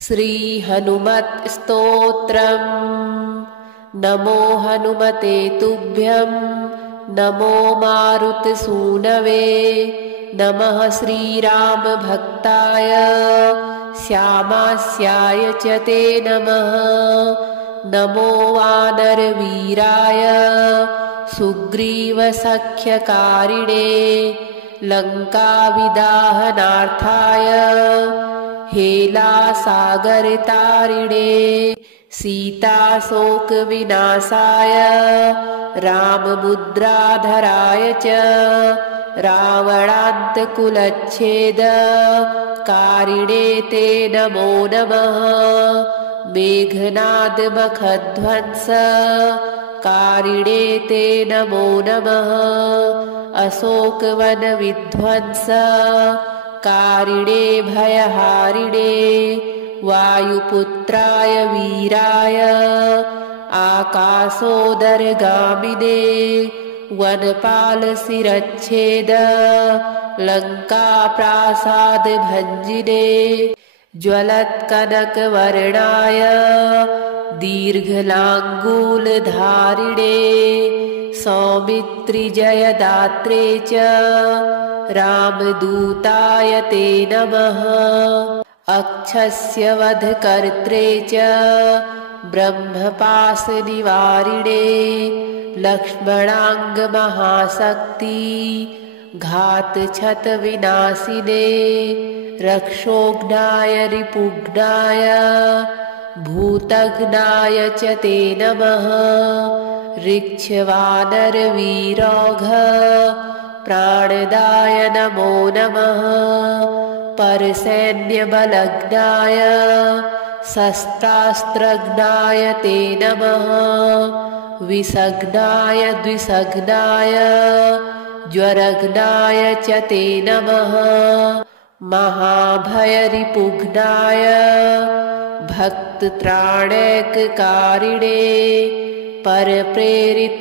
श्री हनुमत् स्तोत्रम्। नमो हनुमते तुभ्यं नमो मारुतसूनवे नमः श्रीराम भक्ताय श्यामास्याय च ते नमः। नमो वानरवीराय सुग्रीवसख्यकारिणे लङ्काविदाहनार्थाय हेलासागरतारिणे सीताशोकविनाशाय राममुद्राधराय च रावणान्तकुलच्छेदकारिणे ते नमो नमः। मेघनादमखध्वंसकारिणे ते नमो नमः। अशोकवनविध्वंसकारिणे भयहारिणे वायुपुत्राय वीराय आकाशोदरगामिने वनपालशिरच्छेद लङ्काप्रासादभञ्जिने ज्वलत्कनकवर्णाय दीर्घलाङ्गूलधारिणे सौमित्रिजयदात्रे च रामदूताय ते नमः। अक्षस्य वधकर्त्रे च ब्रह्मपाशनिवारिणे लक्ष्मणाङ्गमहाशक्ति घातच्छतविनाशिने रक्षोघ्नाय रिपुघ्नाय भूतघ्नाय च ते नमः। ऋक्षवानरवीरौघ प्राणदाय नमो नमः। परसैन्यबलघ्नाय शस्त्रास्त्रघ्नाय ते नमः। विषघ्नाय द्विषघ्नाय ज्वरघ्नाय च ते नमः। महाभयरिपुघ्नाय भक्तत्राणैककारिणे परप्रेरितमन्त्राणां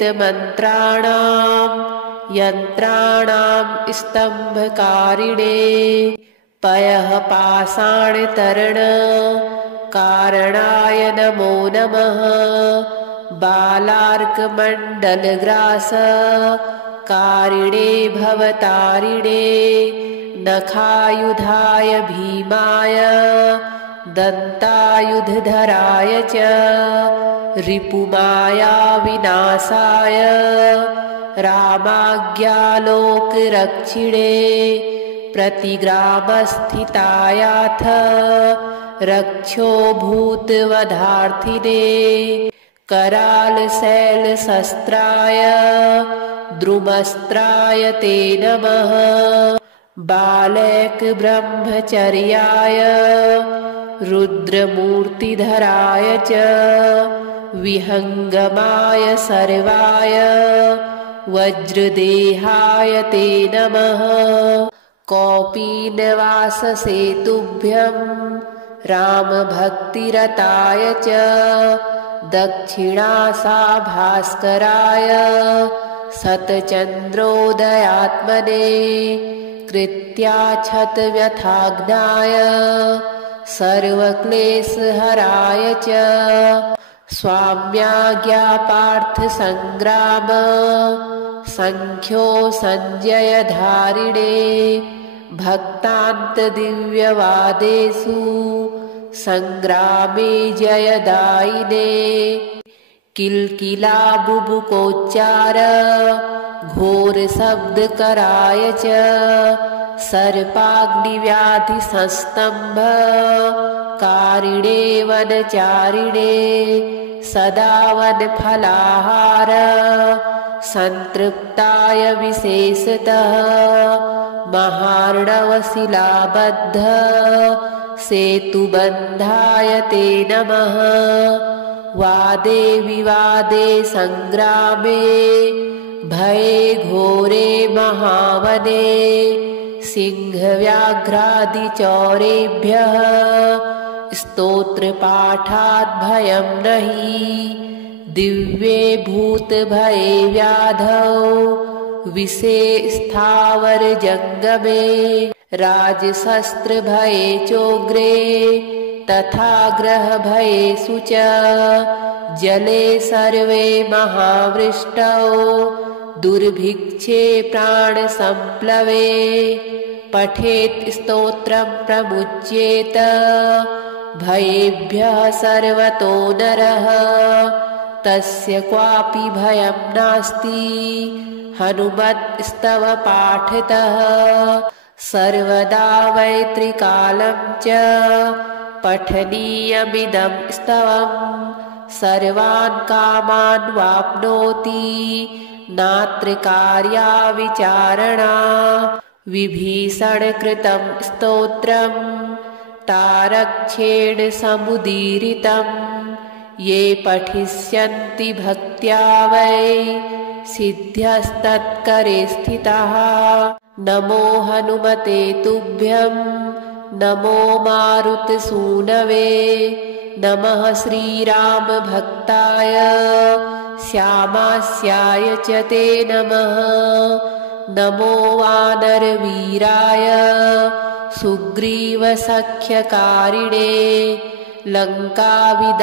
यन्त्राणां स्तम्भकारिणे पयःपाषाणतरणकारणाय नमो नमः। बालार्कमण्डलग्रासकारिणे भवतारिणे नखायुधाय भीमाय दन्तायुधधराय च रिपुमायाविनाशाय रामाज्ञालोकरक्षिणे प्रतिग्रामस्थितायाथ रक्षोभूतवधार्थिने करालशैलशस्त्राय द्रुमस्त्राय ते नमः। बालैकब्रह्मचर्याय रुद्रमूर्तिधराय च विहङ्गमाय सर्वाय वज्रदेहाय ते नमः। कौपीनवाससेतुभ्यं रामभक्तिरताय च दक्षिणासाभास्कराय शतचन्द्रोदयात्मने कृत्याक्षतव्यथाग्नाय सर्वक्लेशहराय च स्वाम्याज्ञापार्थसङ्ग्राम सङ्ख्यो सञ्जयधारिणे भक्तान्तदिव्यवादेषु सङ्ग्रामे जयदायिने किल्किलाबुबुकोच्चार घोरशब्दकराय च सर्पाग्निव्याधिसंस्तम्भ कारिणे वनचारिणे सदा वनफलाहार संतृप्ताय विशेषतः महार्णवशिलाबद्ध सेतुबन्धाय ते नमः। वादे विवादे संग्रामे भये घोरे महावने सिंहव्याघ्रादिचौरेभ्यः स्तोत्रपाठात् भयं नहि। दिव्ये भूतभये व्याधौ विषे स्थावरजङ्गमे राजशस्त्रभये चोग्रे तथा ग्रहभयेषु च जले सर्वे महावृष्टौ दुर्भिक्षे प्राणसम्प्लवे पठेत् स्तोत्रं प्रमुच्येत भयेभ्यः सर्वतो नरः तस्य क्वापि भयं नास्ति हनुमत्स्तव पाठतः सर्वदा वैत्रिकालं च पठनीयमिदं स्तवं सर्वान् कामान् वाप्नोति नात्र कार्या विचारणा विभीषणकृतं स्तोत्रं तारक्षेण समुदीरितं ये पठिष्यन्ति भक्त्या वै सिद्ध्यस्तत्करे स्थिताः नमो हनुमते तुभ्यं नमो मारुतसूनवे नमः श्रीरामभक्ताय श्यामास्याय च ते नमः नमो वानरवीराय सुग्रीवसख्यकारिणे लङ्काविदाहनार्थाय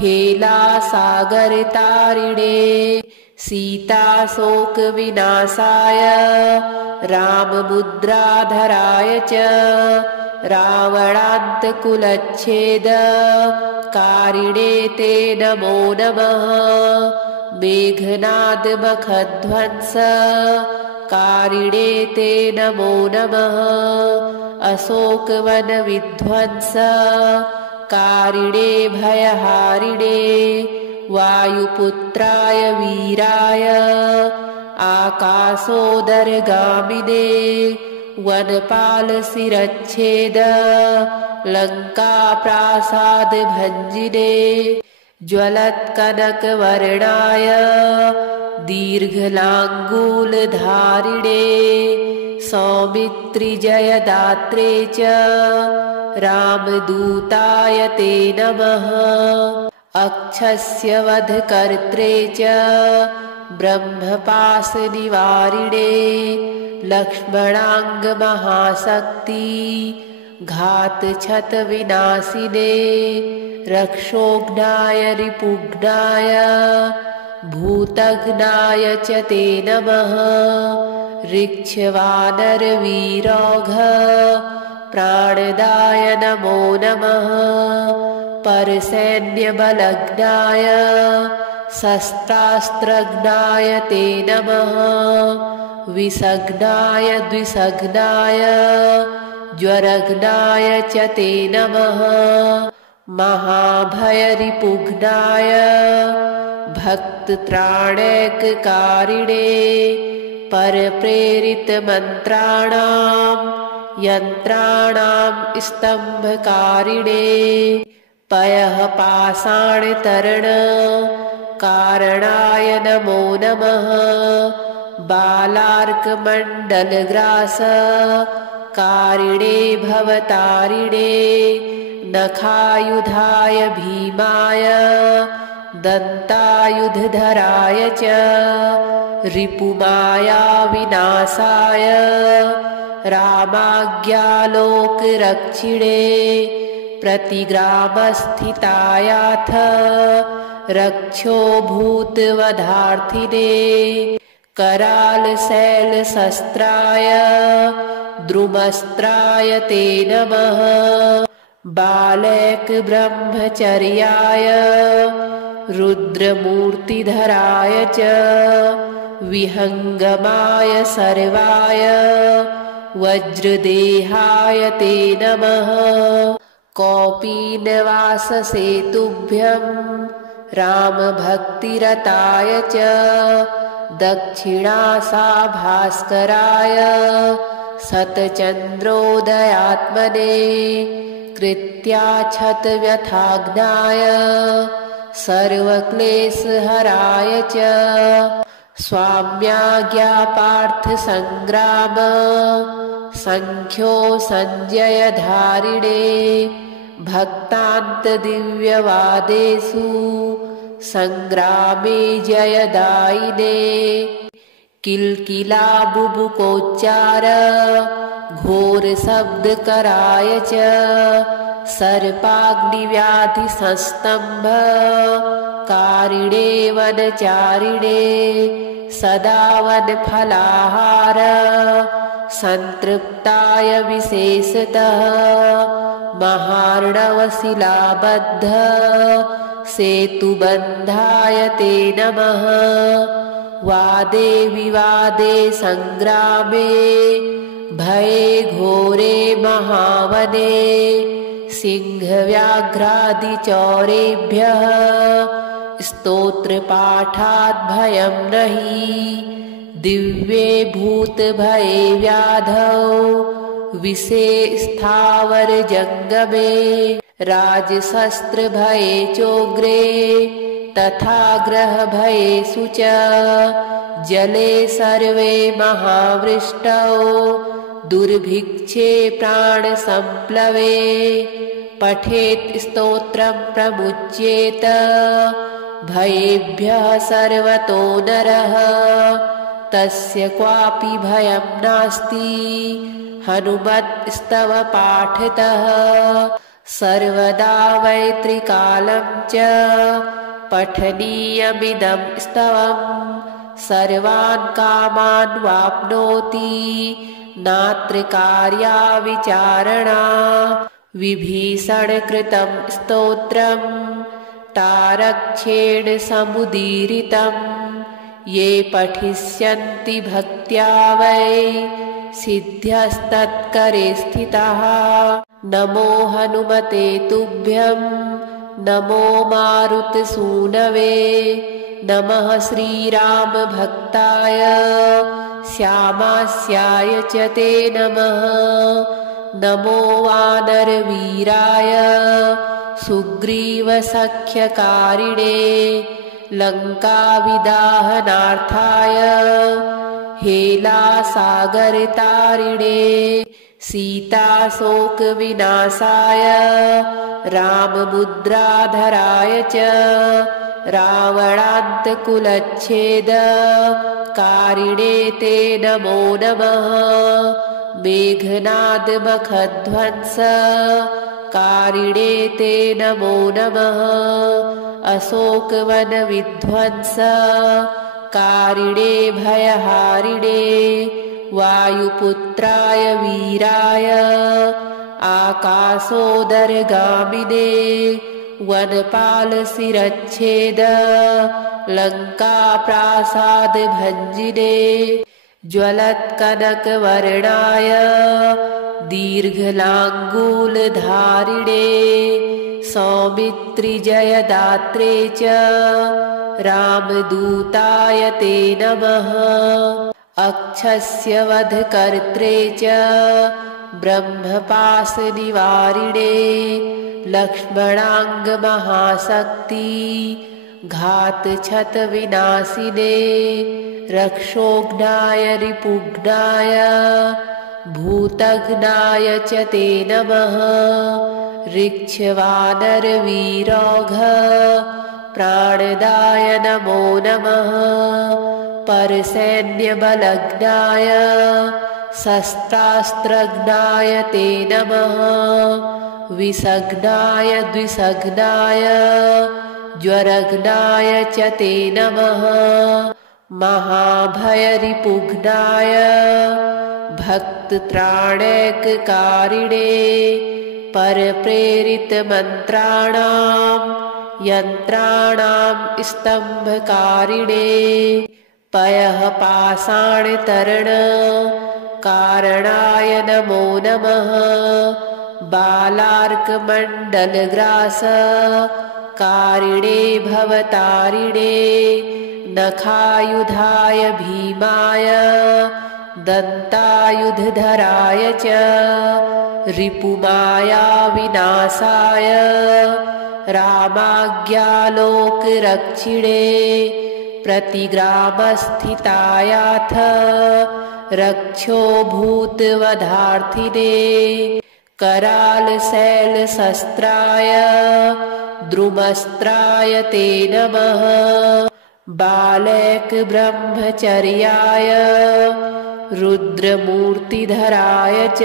हेलासागरतारिणे सीताशोकविनाशाय राममुद्राधराय च रावणान्तकुलच्छेदकारिणे ते नमो नमः मेघनादमखध्वंसकारिणे ते नमो नमः अशोकवनविध्वंसकारिणे भयहारिणे वायुपुत्राय वीराय आकाशोदरगामिने वनपालशिरच्छेद लङ्काप्रासादभञ्जिने ज्वलत्कनकवर्णाय दीर्घलाङ्गूलधारिणे सौमित्रिजयदात्रे च रामदूताय ते नमः अक्षस्य वधकर्त्रे च ब्रह्मपाशनिवारिणे लक्ष्मणाङ्गमहाशक्ति घातछतविनाशिने रक्षोघ्नाय रिपुघ्नाय भूतघ्नाय च ते नमः ऋक्षवानरवीरौघ प्राणदाय नमो नमः परसैन्यबलघ्नाय शस्त्रास्त्रघ्नाय ते नमः विषघ्नाय द्विषघ्नाय ज्वरघ्नाय च ते नमः महाभयरिपुघ्नाय भक्तत्राणैककारिणे परप्रेरितमन्त्राणां यन्त्राणां स्तम्भकारिणे पयः पाषाणतरणकारणाय नमो नमः बालार्कमण्डलग्रासकारिणे भवतारिणे नखायुधाय भीमाय दन्तायुधधराय च रिपुमायाविनाशाय रामाज्ञालोकरक्षिणे प्रतिग्रामस्थितायाथ रक्षोभूतवधार्थिने करालशैलशस्त्राय द्रुमस्त्राय ते नमः बालैकब्रह्मचर्याय रुद्रमूर्तिधराय च विहङ्गमाय सर्वाय वज्रदेहाय ते नमः कौपीनवाससेतुभ्यं रामभक्तिरताय च दक्षिणासाभास्कराय शतचन्द्रोदयात्मने कृत्याक्षतव्यथाग्नाय सर्वक्लेशहराय च स्वाम्याज्ञापार्थसङ्ग्राम सङ्ख्यो सञ्जयधारिणे भक्तान्तदिव्यवादेषु सङ्ग्रामे जयदायिने किल्किलाबुबुकोच्चार घोरशब्दकराय च सर्पाग्निव्याधिसंस्तम्भकारिणे वनचारिणे सदा वनफलाहार संतृप्ताय विशेषतः महार्णवशिलाबद्ध सेतुबन्धाय ते नमः। वादे विवादे संग्रामे भये घोरे महावने सिंहव्याघ्रादिचौरेभ्यः स्तोत्रपाठात् भयं नहि। दिव्ये भूतभये व्याधौ विषे स्थावर जंगमे राजशस्त्रभये चोग्रे तथा ग्रहभयेषु च जले सर्वे महावृष्टौ दुर्भिक्षे प्राणसंप्लवे पठेत् स्तोत्रं प्रमुच्येत भयेभ्यः सर्वतो नरः तस्य क्वापि भयं नास्ति हनुमत्स्तव पाठतः। सर्वदा वैत्रिकालं च पठनीयमिदं स्तवम् सर्वान् कामान् वाप्नोति नात्र कार्या विचारणा। विभीषणकृतं स्तोत्रं तारक्षेण समुदीरितं ये पठिष्यन्ति भक्त्या वै सिद्ध्यस्तत्करे स्थिताः। नमो हनुमते तुभ्यं नमो मारुतसूनवे नमः श्रीरामभक्ताय श्यामास्याय च ते नमः। नमो वानरवीराय सुग्रीवसख्यकारिणे लङ्काविदाहनार्थाय हेलासागरतारिणे सीताशोकविनाशाय राममुद्राधराय च रावणान्तकुलच्छेदकारिणे ते नमो नमः। मेघनादमखध्वंसकारिणे ते नमो नमः। अशोकवनविध्वंसकारिणे भयहारिणे वायुपुत्राय वीराय आकाशोदरगामिने वनपालशिरच्छेद लङ्काप्रासादभञ्जिने ज्वलत्कनकवर्णाय दीर्घलाङ्गूलधारिणे सौमित्रिजयदात्रे च रामदूताय ते नमः। अक्षस्य वधकर्त्रे च ब्रह्मपाशनिवारिणे लक्ष्मणाङ्गमहाशक्ति घातछतविनाशिने रक्षोघ्नाय रिपुघ्नाय भूतघ्नाय च ते नमः। ऋक्षवानरवीरौघ प्राणदाय नमो नमः। परसैन्यबलघ्नाय शस्त्रास्त्रघ्नाय ते नमः। विषघ्नाय द्विषघ्नाय ज्वरघ्नाय च ते नमः। महाभयरिपुघ्नाय भक्तत्राणैककारिणे परप्रेरितमन्त्राणां यन्त्राणां स्तम्भकारिणे पयः पाषाणतरणकारणाय नमो नमः। बालार्कमण्डलग्रासकारिणे भवतारिणे नखायुधाय भीमाय दन्तायुधधराय च रिपुमायाविनाशाय रामाज्ञालोकरक्षिणे प्रतिग्रामस्थितायाथ रक्षो भूतवधार्थिने करालशैलशस्त्राय द्रुमस्त्राय ते नमः। बालैकब्रह्मचर्याय रुद्रमूर्तिधराय च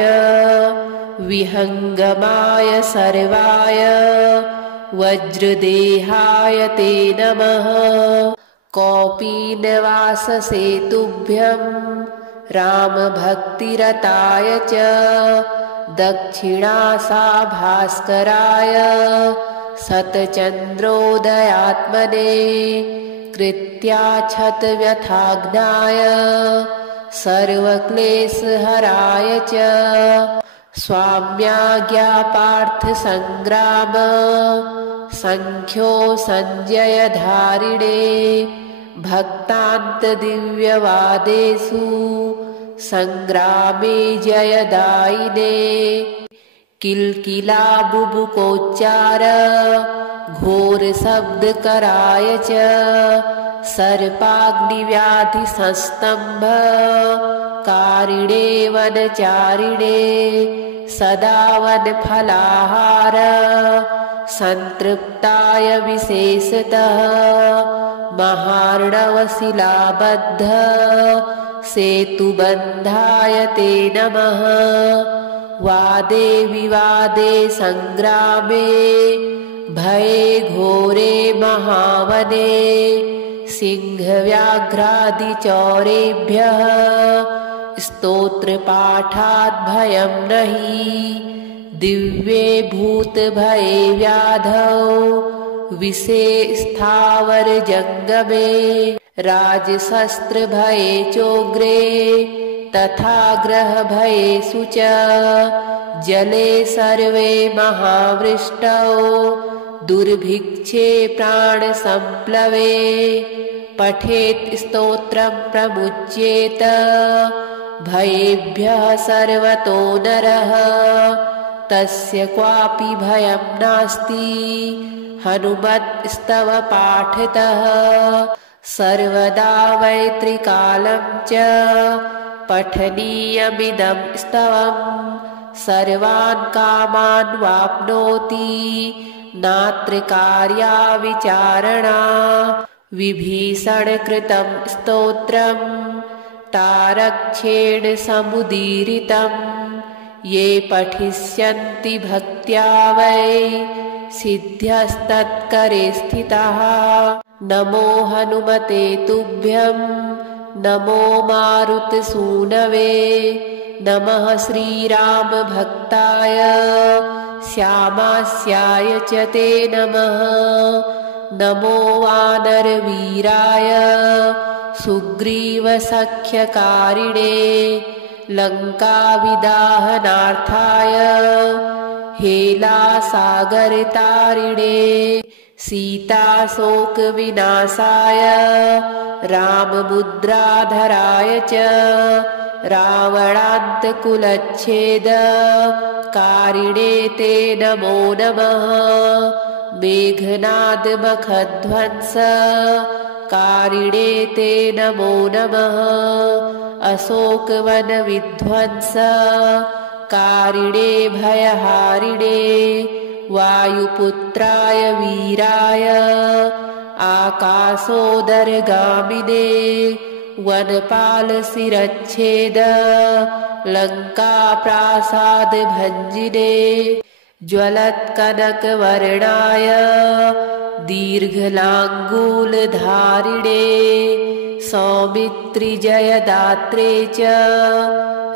विहङ्गमाय सर्वाय वज्रदेहाय ते नमः। कौपीनवाससेतुभ्यं रामभक्तिरताय च दक्षिणासा भास्कराय शतचन्द्रोदयात्मने कृत्याच्छतव्यथाग्नाय सर्वक्लेशहराय च स्वाम्याज्ञापार्थसङ्ग्राम सङ्ख्यो सञ्जयधारिणे भक्तान्तदिव्यवादेषु सङ्ग्रामे जयदायिने किल्किलाबुबुकोच्चार घोरशब्दकराय च सर्पाग्निव्याधिसंस्तम्भ कारिणे वनचारिणे सदा वनफलाहार संतृप्ताय विशेषतः महार्णवशिलाबद्ध सेतुबन्धाय ते नमः। वादे विवादे संग्रामे भये घोरे महावने सिंहव्याघ्रादिचौरेभ्यः स्तोत्रपाठात् भयं नहि। दिव्ये भूतभये व्याधौ विषे स्थावरजङ्गमे राजशस्त्रभये चोग्रे तथा ग्रहभयेषु च जले सर्वे महावृष्टौ दुर्भिक्षे प्राणसम्प्लवे पठेत् स्तोत्रं प्रमुच्येत भयेभ्यः सर्वतो नरः तस्य क्वापि भयं नास्ति हनुमत्स्तव पाठतः। सर्वदा वैत्रिकालं च पठनीयमिदं स्तवम् सर्वान् कामान् वाप्नोति नात्र कार्या विचारणा। विभीषणकृतं स्तोत्रं तारक्षेण समुदीरितं ये पठिष्यन्ति भक्त्या वै सिद्ध्यस्तत्करे स्थिताः। नमो हनुमते तुभ्यं नमो मारुतसूनवे नमः श्रीरामभक्ताय श्यामास्याय च ते नमः। नमो वानरवीराय सुग्रीवसख्यकारिणे लङ्काविदाहनार्थाय हेलासागरतारिणे सीताशोकविनाशाय राममुद्राधराय च रावणान्तकुलच्छेदकारिणे ते नमो नमः। मेघनादमखध्वंसकारिणे ते नमो नमः। अशोकवनविध्वंसकारिणे भयहारिणे वायुपुत्राय वीराय आकाशोदरगामिने वनपालशिरच्छेद लङ्काप्रासादभञ्जिने ज्वलत्कनकवर्णाय दीर्घलाङ्गूलधारिणे सौमित्रिजयदात्रे च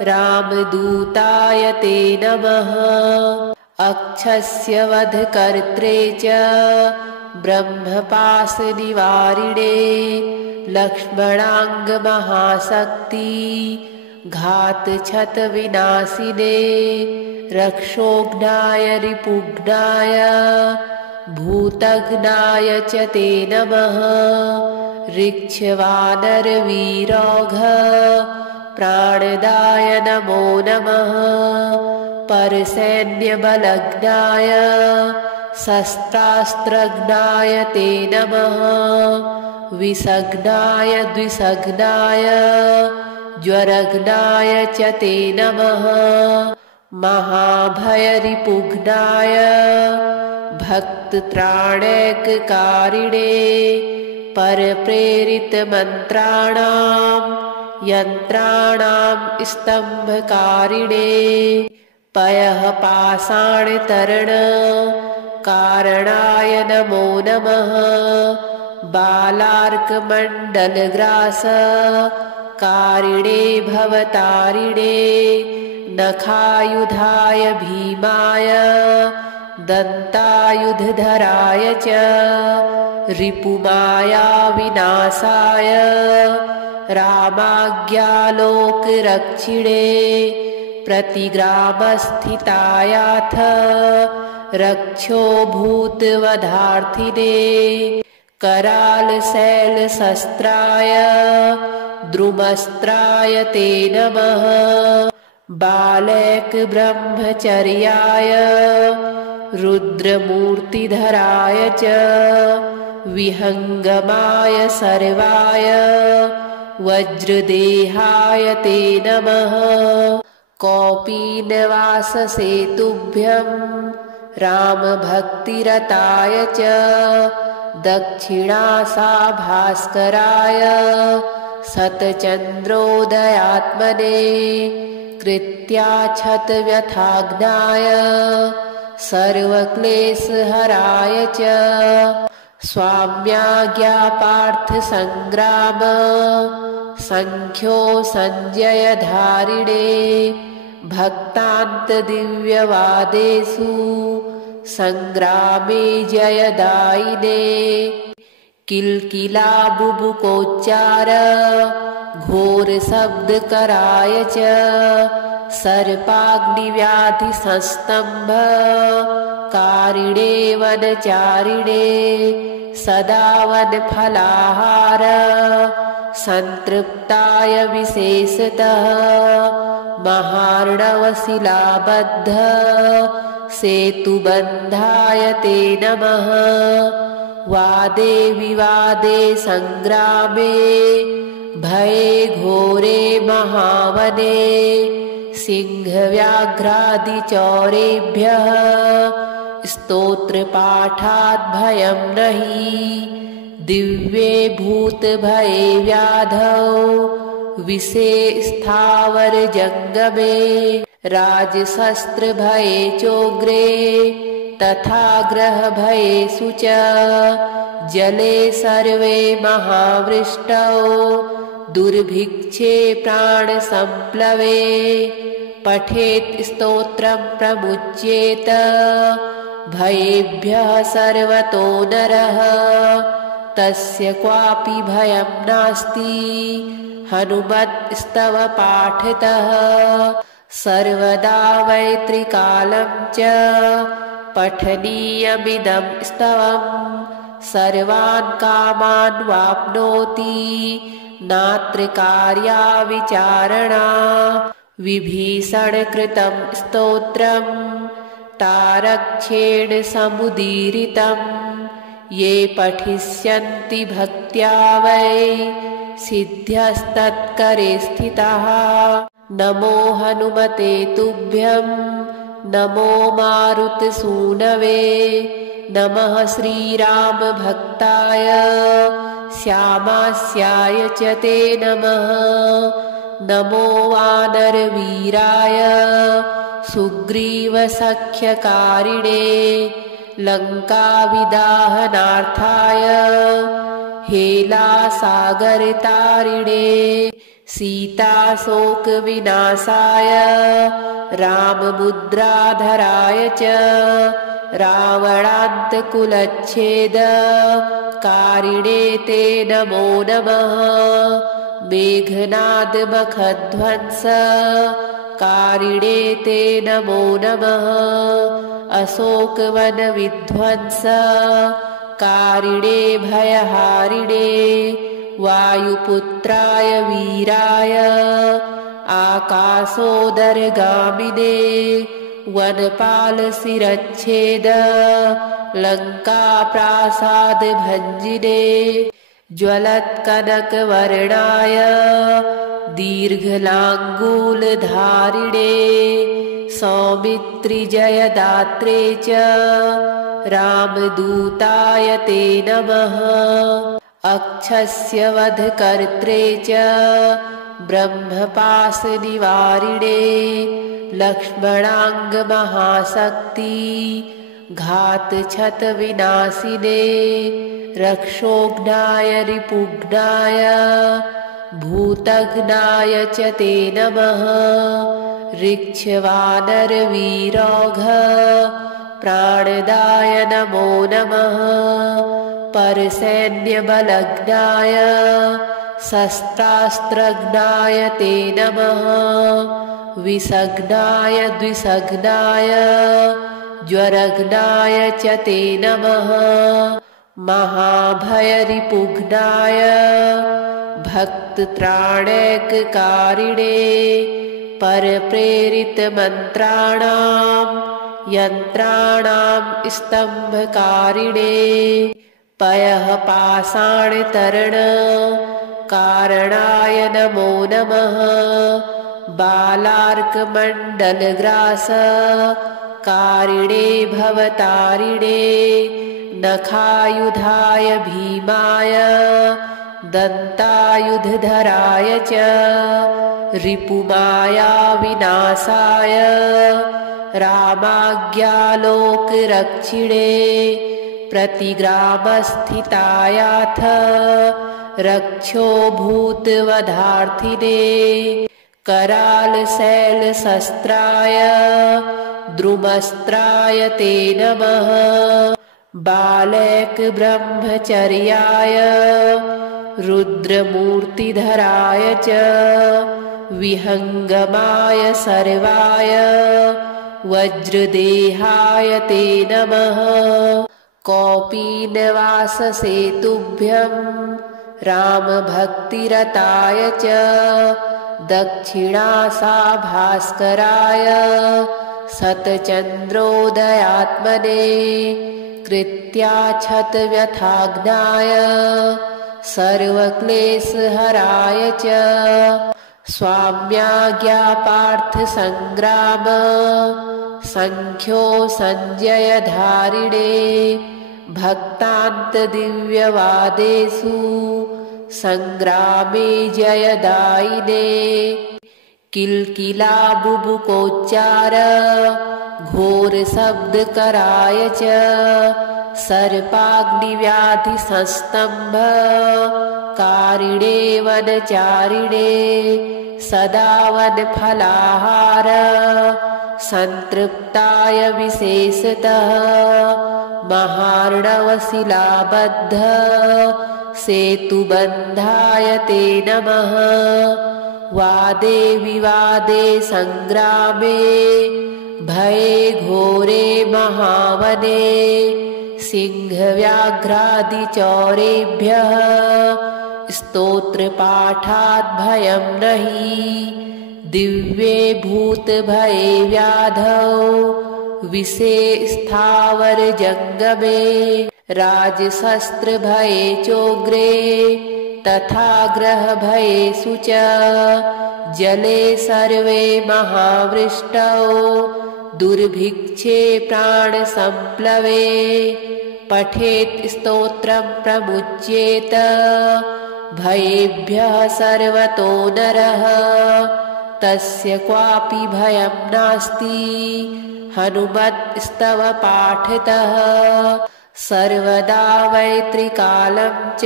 रामदूताय ते नमः। अक्षस्य वधकर्त्रे च ब्रह्मपाशनिवारिणे लक्ष्मणाङ्गमहाशक्ति घातछतविनाशिने रक्षोघ्नाय रिपुघ्नाय भूतघ्नाय च ते नमः। ऋक्षवानरवीरौघ प्राणदाय नमो नमः। परसैन्यबलघ्नाय शस्त्रास्त्रघ्नाय ते नमः। विषघ्नाय द्विषघ्नाय ज्वरघ्नाय च ते नमः। महाभयरिपुघ्नाय भक्तत्राणैककारिणे परप्रेरितमन्त्राणां यन्त्राणां स्तम्भकारिणे पयः पाषाणतरण कारणाय नमो नमः बालार्कमण्डलग्रास कारिणे भवतारिणे नखायुधाय भीमाय दन्तायुधधराय च रिपुमाया विनाशाय रामाज्ञालोकरक्षिणे प्रतिग्रामस्थितायाथ रक्षो भूतवधार्थिने करालशैलशस्त्राय द्रुमस्त्राय ते नमः बालैकब्रह्मचर्याय रुद्रमूर्तिधराय च विहङ्गमाय सर्वाय वज्रदेहाय ते नमः कौपीनवाससेतुभ्यं रामभक्तिरताय च दक्षिणासाभास्कराय शतचन्द्रोदयात्मने कृत्याक्षतव्यथाग्नाय सर्वक्लेशहराय च स्वाम्याज्ञापार्थसङ्ग्राम सङ्ख्यो सञ्जयधारिणे भक्तान्तदिव्यवादेषु सङ्ग्रामे जयदायिने किल्किलाबुबुकोच्चार घोरशब्दकराय च सर्पाग्निव्याधिसंस्तम्भ कारिणे वनचारिणे सदा वनफलाहार संतृप्ताय विशेषतः महार्णवशिलाबद्ध सेतुबन्धाय ते नमः वादे विवादे संग्रामे भये घोरे महावने सिंहव्याघ्रादिचौरेभ्यः स्तोत्रपाठात् भयं नहि दिव्ये भूतभये व्याधौ विषे स्थावरजङ्गमे राजशस्त्रभये चोग्रे तथा ग्रहभयेषु च जले सर्वे महावृष्टौ दुर्भिक्षे प्राणसम्प्लवे पठेत् स्तोत्रं प्रमुच्येत भयेभ्यः सर्वतो नरः तस्य क्वापि भयं नास्ति हनुमत्स्तव पाठतः सर्वदा वैत्रिकालं च पठनीयमिदं स्तवं सर्वान् कामान् वाप्नोति नात्र कार्या विचारणा विभीषणकृतं स्तोत्रं तारक्षेण समुदीरितं ये पठिष्यन्ति भक्त्या वै सिद्ध्यस्तत्करे स्थिताः नमो हनुमते तुभ्यं नमो मारुतसूनवे नमः श्रीरामभक्ताय श्यामास्याय च ते नमः नमो वानरवीराय सुग्रीवसख्यकारिणे लङ्काविदाहनार्थाय हेलासागरतारिणे सीताशोकविनाशाय राममुद्राधराय च रावणान्तकुलच्छेद कारिणे ते नमो नमः मेघनादमखध्वंस कारिणे ते नमो नमः अशोकवनविध्वंस कारिणे भयहारिणे वायुपुत्राय वीराय आकाशोदरगामिने वनपालशिरच्छेद लङ्काप्रासादभञ्जिने ज्वलत्कनकवर्णाय दीर्घलाङ्गूलधारिणे सौमित्रिजयदात्रे च रामदूताय ते नमः अक्षस्य वधकर्त्रे च ब्रह्मपाशनिवारिणे लक्ष्मणाङ्गमहाशक्ति घातछतविनाशिने रक्षोघ्नाय रिपुघ्नाय भूतघ्नाय च ते नमः। ऋक्षवानरवीरौघ प्राणदाय नमो नमः। परसैन्यबलघ्नाय शस्त्रास्त्रघ्नाय ते नमः। विषघ्नाय द्विषघ्नाय ज्वरघ्नाय च ते नमः। महाभयरिपुघ्नाय भक्तत्राणैककारिणे परप्रेरितमन्त्राणां यन्त्राणां स्तम्भकारिणे पयः पाषाणतरण कारणाय नमो नमः। बालार्कमण्डलग्रास कारिणे भवतारिणे नखायुधाय भीमाय दन्तायुधधराय च रिपुमाया विनाशाय रामाज्ञालोकरक्षिणे प्रतिग्रामस्थितायाथ रक्षोभूतवधार्थिने करालशैलशस्त्राय द्रुमस्त्राय ते नमः। बालैकब्रह्मचर्याय रुद्रमूर्तिधराय च विहङ्गमाय सर्वाय वज्रदेहाय ते नमः। कौपीनवाससेतुभ्यं रामभक्तिरताय च दक्षिणासाभास्कराय शतचन्द्रोदयात्मने कृत्याच्छतव्यथाग्नाय सर्वक्लेशहराय च स्वाम्याज्ञापार्थसङ्ग्राम सङ्ख्यो सञ्जयधारिणे भक्तान्तदिव्यवादेषु सङ्ग्रामे जयदायिने किल्किलाबुबुकोच्चार घोरशब्दकराय च सर्पाग्निव्याधिसंस्तम्भ कारिणे वनचारिणे सदा वनफलाहार संतृप्ताय विशेषतः महार्णवशिलाबद्ध सेतुबन्धाय ते नमः। वादे विवादे संग्रामे भये घोरे महावने सिंहव्याघ्रादिचौरेभ्यः स्तोत्रपाठात् भयं नहि। दिव्ये भूतभये व्याधौ विषे स्थावरजङ्गमे राजशस्त्रभये चोग्रे तथा ग्रहभयेषु च जले सर्वे महावृष्टौ दुर्भिक्षे प्राणसम्प्लवे पठेत् स्तोत्रं प्रमुच्येत भयेभ्यः सर्वतो नरः तस्य क्वापि भयं नास्ति हनुमत्स्तव पाठतः सर्वदा वैत्रिकालं च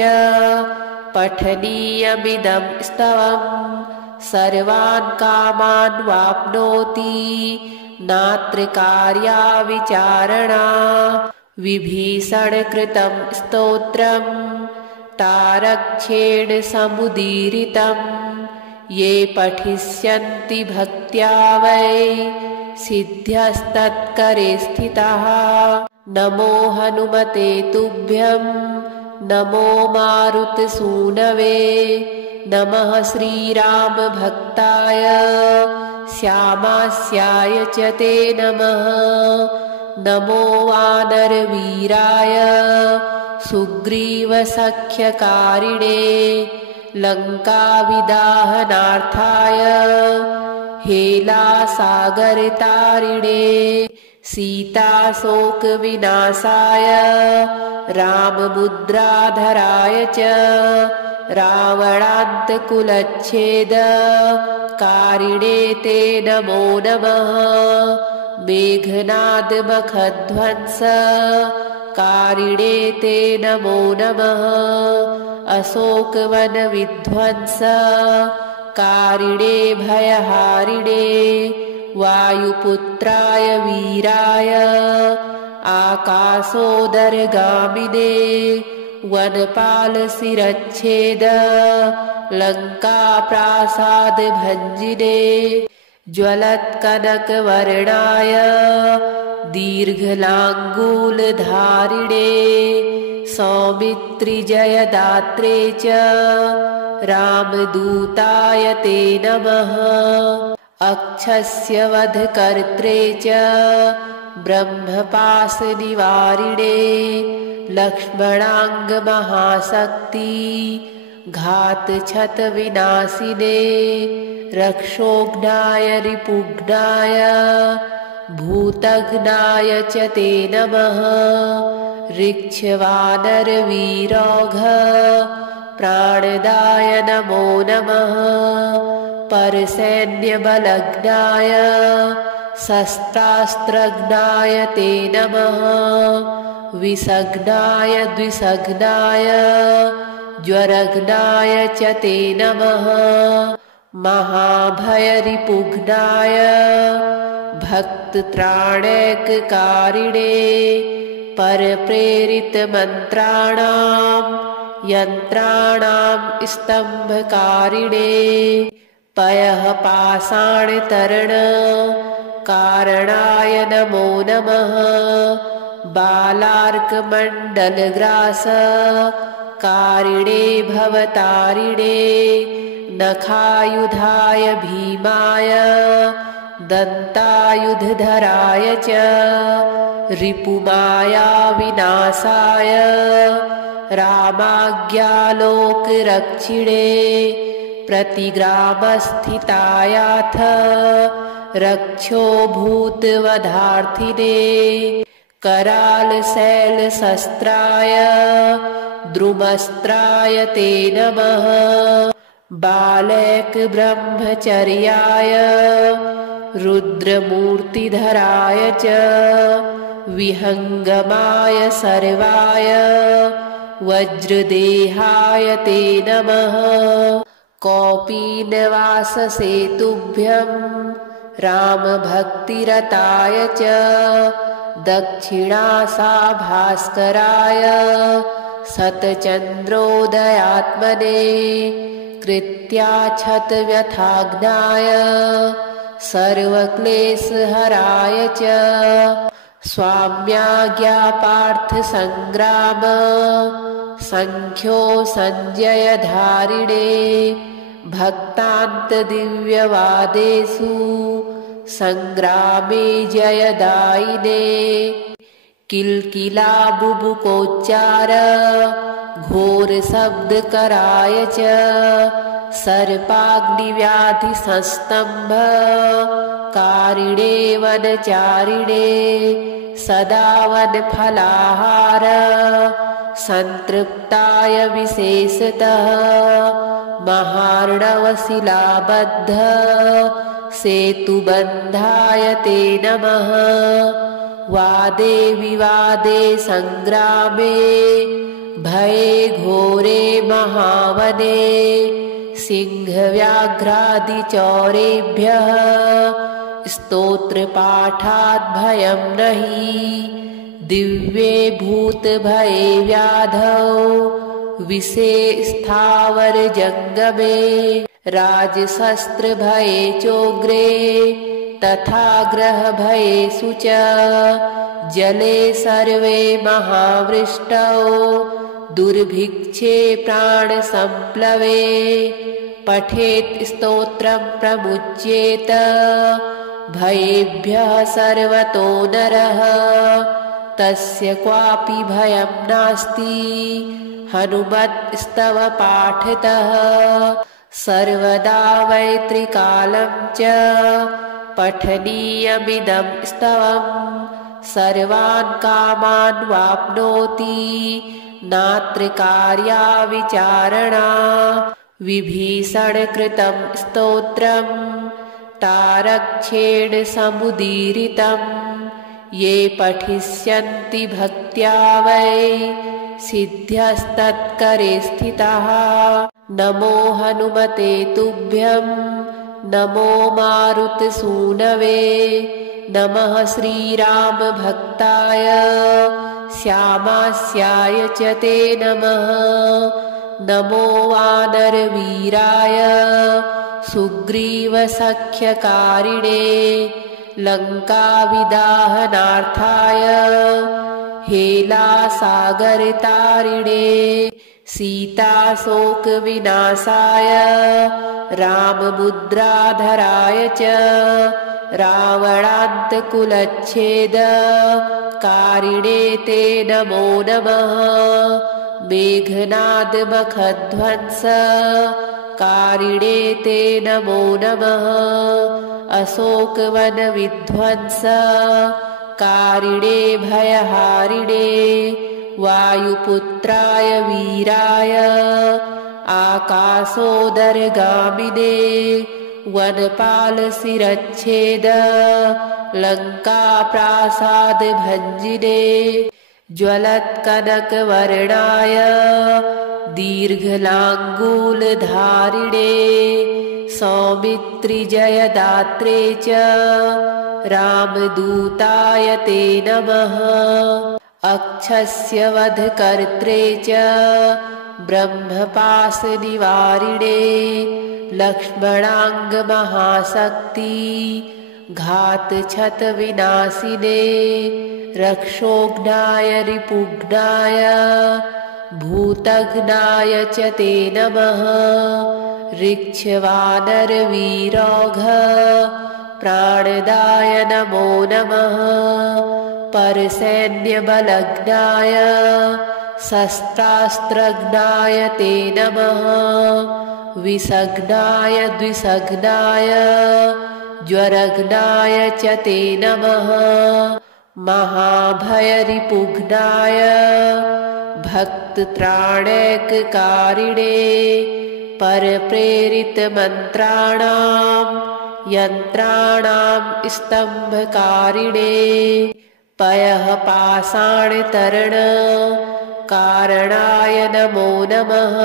पठनीयमिदं स्तवम् सर्वान् कामान् वाप्नोति नात्र कार्या विचारणा। विभीषणकृतं स्तोत्रं तारक्षेण समुदीरितं ये पठिष्यन्ति भक्त्या वै सिद्ध्यस्तत्करे स्थिताः। नमो हनुमते तुभ्यं नमो मारुतसूनवे नमः श्रीरामभक्ताय श्यामास्याय च ते नमः। नमो वानरवीराय सुग्रीवसख्यकारिणे लङ्काविदाहनार्थाय हेलासागरतारिणे सीताशोकविनाशाय राममुद्राधराय च रावणान्तकुलच्छेदकारिणे ते नमो नमः। मेघनादमखध्वंसकारिणे ते नमो नमः। अशोकवनविध्वंसकारिणे भयहारिणे वायुपुत्राय वीराय आकाशोदरगामिने वनपालशिरच्छेद लङ्काप्रासादभञ्जिने ज्वलत्कनकवर्णाय दीर्घलाङ्गूलधारिणे सौमित्रिजयदात्रे च रामदूताय ते नमः। अक्षस्य वधकर्त्रे च ब्रह्मपाशनिवारिणे लक्ष्मणाङ्गमहाशक्ति घातक्षतविनाशिने रक्षोघ्नाय रिपुघ्नाय भूतघ्नाय च ते नमः। ऋक्षवानरवीरौघ प्राणदाय नमो नमः। परसैन्यबलघ्नाय शस्त्रास्त्रघ्नाय ते नमः। विषघ्नाय द्विषघ्नाय ज्वरघ्नाय च ते नमः। महाभयरिपुघ्नाय भक्तत्राणैककारिणे परप्रेरितमन्त्राणां यन्त्राणां स्तम्भकारिणे पयः पाषाणतरणकारणाय नमो नमः। बालार्कमण्डलग्रासकारिणे भवतारिणे नखायुधाय भीमाय दन्तायुधधराय च रिपुमायाविनाशाय रामाज्ञालोकरक्षिणे प्रतिग्रामस्थितायाथ रक्षोभूतवधार्थिने करालशैलशस्त्राय द्रुमस्त्राय ते नमः। बालैकब्रह्मचर्याय रुद्रमूर्तिधराय च विहङ्गमाय सर्वाय वज्रदेहाय ते नमः। कौपीनवाससेतुभ्यं रामभक्तिरताय च दक्षिणासाभास्कराय शतचन्द्रोदयात्मने कृत्याक्षतव्यथाग्नाय सर्वक्लेशहराय च स्वाम्याज्ञापार्थसङ्ग्राम सङ्ख्यो सञ्जयधारिणे भक्तान्तदिव्यवादेषु सङ्ग्रामे जयदायिने किल्किलाबुबुकोच्चार घोरशब्दकराय च सर्पाग्निव्याधिसंस्तम्भकारिणे वनचारिणे सदा वनफलाहार संतृप्ताय विशेषतः महार्णवशिलाबद्ध सेतुबन्धाय ते नमः। वादे विवादे संग्रामे भये घोरे महावने सिंहव्याघ्रादिचौरेभ्यः स्तोत्रपाठात् भयं नहि। दिव्ये भूतभये व्याधौ विषे स्थावरजङ्गमे राजशस्त्रभये चोग्रे तथा ग्रहभयेषु च जले सर्वे महावृष्टौ दुर्भिक्षे प्राणसम्प्लवे पठेत् स्तोत्रं प्रमुच्येत भयेभ्यः सर्वतो नरः तस्य क्वापि भयं नास्ति हनुमत्स्तव पाठतः सर्वदा वैत्रिकालं च पठनीयमिदं स्तवम् सर्वान् कामान् वाप्नोति नात्र कार्या विचारणा विभीषणकृतं स्तोत्रं तारक्षेण समुदीरितं ये पठिष्यन्ति भक्त्या वै सिद्ध्यस्तत्करे स्थिताः। नमो हनुमते तुभ्यं नमो मारुतसूनवे नमः श्रीरामभक्ताय श्यामास्याय च ते नमः। नमो वानरवीराय सुग्रीवसख्यकारिणे लङ्काविदाहनार्थाय हेलासागरतारिणे सीताशोकविनाशाय राममुद्राधराय च रावणान्तकुलच्छेदकारिणे ते नमो नमः। मेघनादमखध्वंसकारिणे ते नमो नमः। अशोकवनविध्वंसकारिणे भयहारिणे वायुपुत्राय वीराय आकाशोदरगामिने वनपालशिरच्छेद लङ्काप्रासादभञ्जिने ज्वलत्कनकवर्णाय दीर्घलाङ्गूलधारिणे सौमित्रिजयदात्रे च रामदूताय ते नमः। अक्षस्य वधकर्त्रे च ब्रह्मपाशनिवारिणे लक्ष्मणाङ्गमहाशक्ति घातछतविनाशिने रक्षोघ्नाय रिपुघ्नाय भूतघ्नाय च ते नमः। ऋक्षवानरवीरौघ प्राणदाय नमो नमः। परसैन्यबलघ्नाय शस्त्रास्त्रघ्नाय ते नमः। विषघ्नाय द्विषघ्नाय ज्वरघ्नाय च ते नमः। महाभयरिपुघ्नाय भक्तत्राणैककारिणे परप्रेरितमन्त्राणां यन्त्राणां स्तम्भकारिणे पयः पाषाणतरणकारणाय नमो नमः।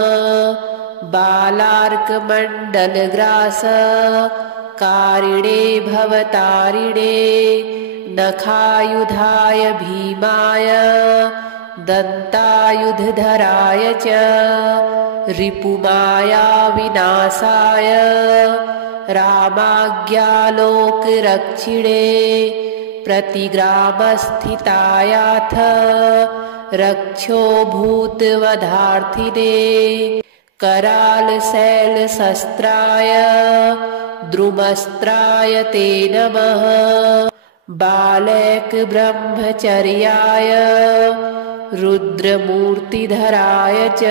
बालार्कमण्डलग्रासकारिणे भवतारिणे नखायुधाय भीमाय दन्तायुधधराय च रिपुमायाविनाशाय रामाज्ञालोकरक्षिणे प्रतिग्रामस्थितायाथ रक्षोभूतवधार्थिने करालशैलशस्त्राय द्रुमस्त्राय ते नमः। बालैकब्रह्मचर्याय रुद्रमूर्तिधराय च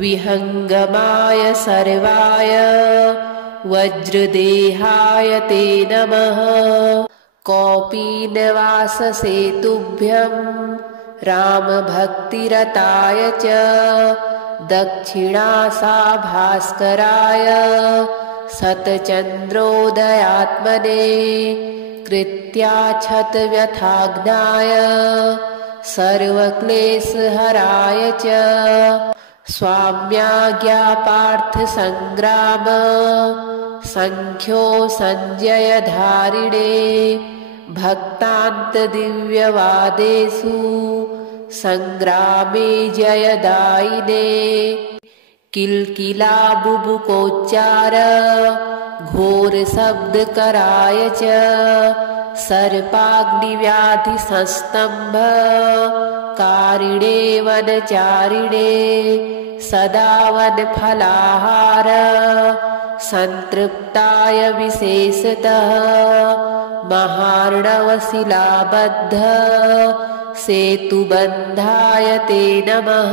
विहङ्गमाय सर्वाय वज्रदेहाय ते नमः। कौपीनवाससेतुभ्यं रामभक्तिरताय च दक्षिणासाभास्कराय शतचन्द्रोदयात्मने कृत्याक्षतव्यथाग्नाय सर्वक्लेशहराय च स्वाम्याज्ञापार्थसङ्ग्राम सङ्ख्यो सञ्जयधारिणे भक्तान्तदिव्यवादेषु सङ्ग्रामे जयदायिने किल्किलाबुबुकोच्चार घोरशब्दकराय च सर्पाग्निव्याधिसंस्तम्भ कारिणे वनचारिणे सदा वनफलाहार संतृप्ताय विशेषतः महार्णवशिलाबद्ध सेतुबन्धाय ते नमः।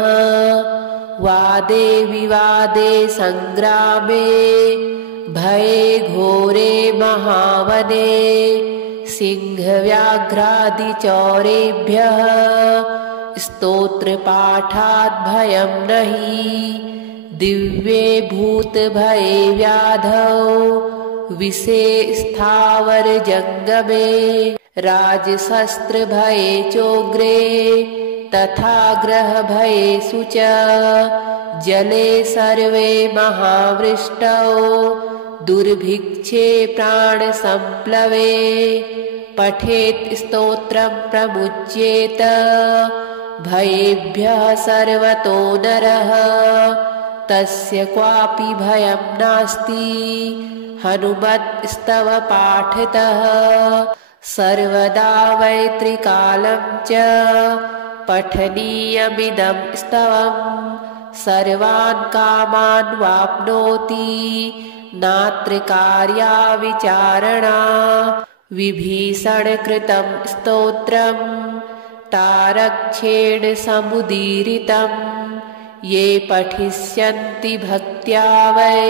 वादे विवादे संग्रामे भये घोरे महावने सिंहव्याघ्रादिचौरेभ्यः स्तोत्रपाठात् भयं नहि दिव्ये भूतभये व्याधौ विषे स्थावरजङ्गमे राजशस्त्रभये चोग्रे तथा ग्रहभयेषु च जले सर्वे महावृष्टौ दुर्भिक्षे प्राणसम्प्लवे पठेत् स्तोत्रं प्रमुच्येत भयेभ्यः सर्वतो नरः तस्य क्वापि भयं नास्ति हनुमत्स्तवपाठतः सर्वदा वैत्रिकालं च पठनीयमिदं स्तवं सर्वान् कामान् वाप्नोति नात्र कार्या विचारणा विभीषणकृतं स्तोत्रं तारक्षेण समुदीरितं ये पठिष्यन्ति भक्त्या वै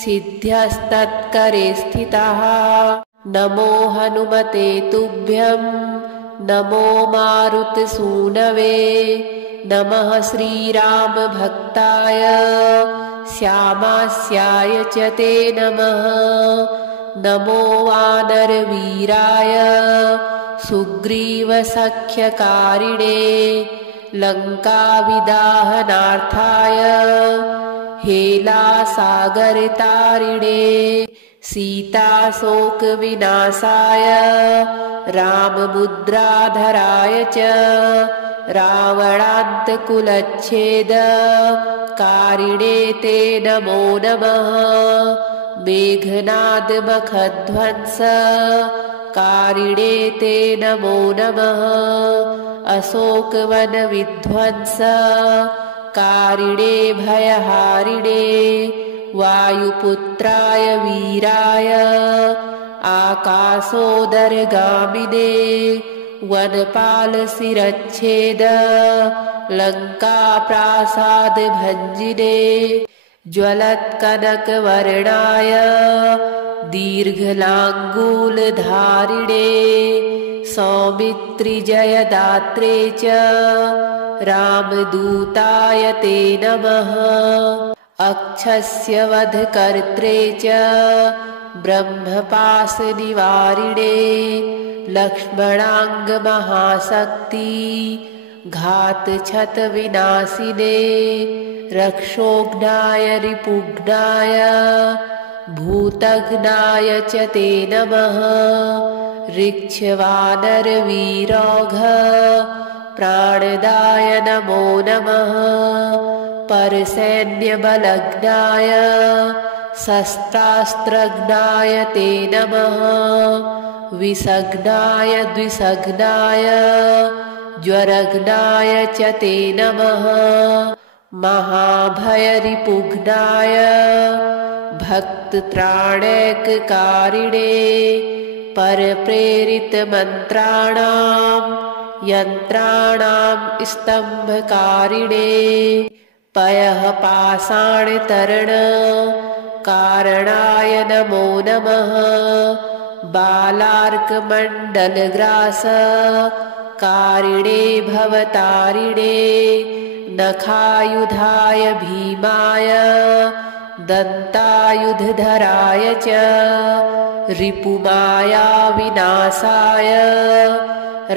सिद्ध्यस्तत्करे स्थिताः नमो हनुमते तुभ्यं नमो मारुतसूनवे नमः श्रीरामभक्ताय श्यामास्याय च ते नमः नमो वानरवीराय सुग्रीवसख्यकारिणे लङ्काविदाहनार्थाय हेलासागरतारिणे सीताशोकविनाशाय राममुद्राधराय च रावणान्तकुलच्छेदकारिणे ते नमो नमः मेघनादमखध्वंसकारिणे ते नमो नमः अशोकवनविध्वंसकारिणे भयहारिणे वायुपुत्राय वीराय आकाशोदरगामिने वनपालशिरच्छेद लङ्काप्रासादभञ्जिने ज्वलत्कनकवर्णाय दीर्घलाङ्गूलधारिणे सौमित्रिजयदात्रे च रामदूताय ते नमः अक्षस्य वधकर्त्रे च ब्रह्मपाशनिवारिणे लक्ष्मणाङ्गमहाशक्ति घातछतविनाशिने रक्षोघ्नाय रिपुघ्नाय भूतघ्नाय च ते नमः ऋक्षवानरवीरौघ प्राणदाय नमो नमः परसैन्यबलघ्नाय शस्त्रास्त्रघ्नाय ते नमः विषघ्नाय द्विषघ्नाय ज्वरघ्नाय च ते नमः महाभयरिपुघ्नाय भक्तत्राणैककारिणे परप्रेरितमन्त्राणां यन्त्राणां स्तम्भकारिणे पयः पाषाणतरणकारणाय नमो नमः बालार्कमण्डलग्रासकारिणे भवतारिणे नखायुधाय भीमाय दन्तायुधधराय च रिपुमायाविनाशाय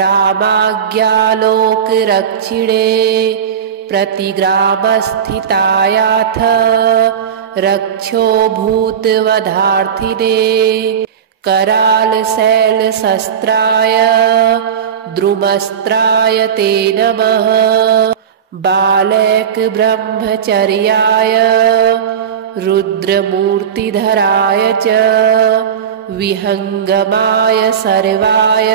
रामाज्ञालोकरक्षिणे प्रतिग्रामस्थितायाथ रक्षोभूतवधार्थिने करालशैलशस्त्राय द्रुमस्त्राय ते नमः बालैकब्रह्मचर्याय रुद्रमूर्तिधराय च विहङ्गमाय सर्वाय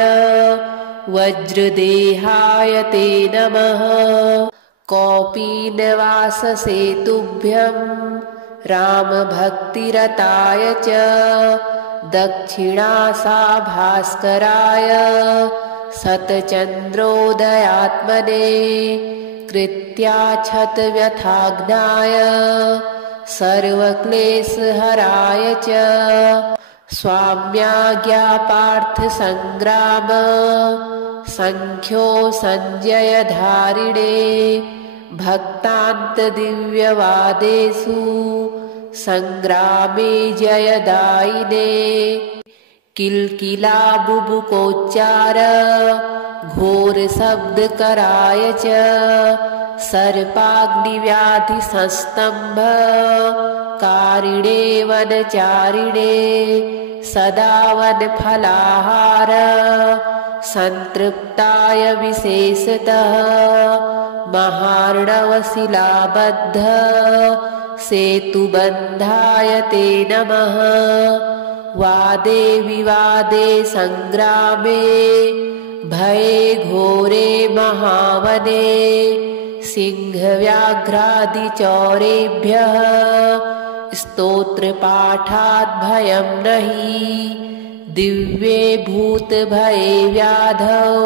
वज्रदेहाय ते नमः कौपीनवाससे तुभ्यं रामभक्तिरताय च दक्षिणासाभास्कराय शतचन्द्रोदयात्मने कृत्याक्षतव्यथाग्नाय सर्वक्लेशहराय च स्वाम्याज्ञापार्थसङ्ग्राम संख्यो संजयधारिणे भक्तान्तदिव्यवादेषु संग्रामे जयदायिने किल्किला बुबुकोच्चार घोरशब्दकराय च सर्पाग्निव्याधिसंस्तम्भ कारिणे वनचारिणे सदा वनफलाहार संतृप्ताय विशेषतः महार्णवशिलाबद्ध सेतुबन्धाय ते नमः। वादे विवादे संग्रामे भये घोरे महावने सिंहव्याघ्रादिचौरेभ्यः स्तोत्रपाठात् भयं नहि दिव्ये भूतभये व्याधौ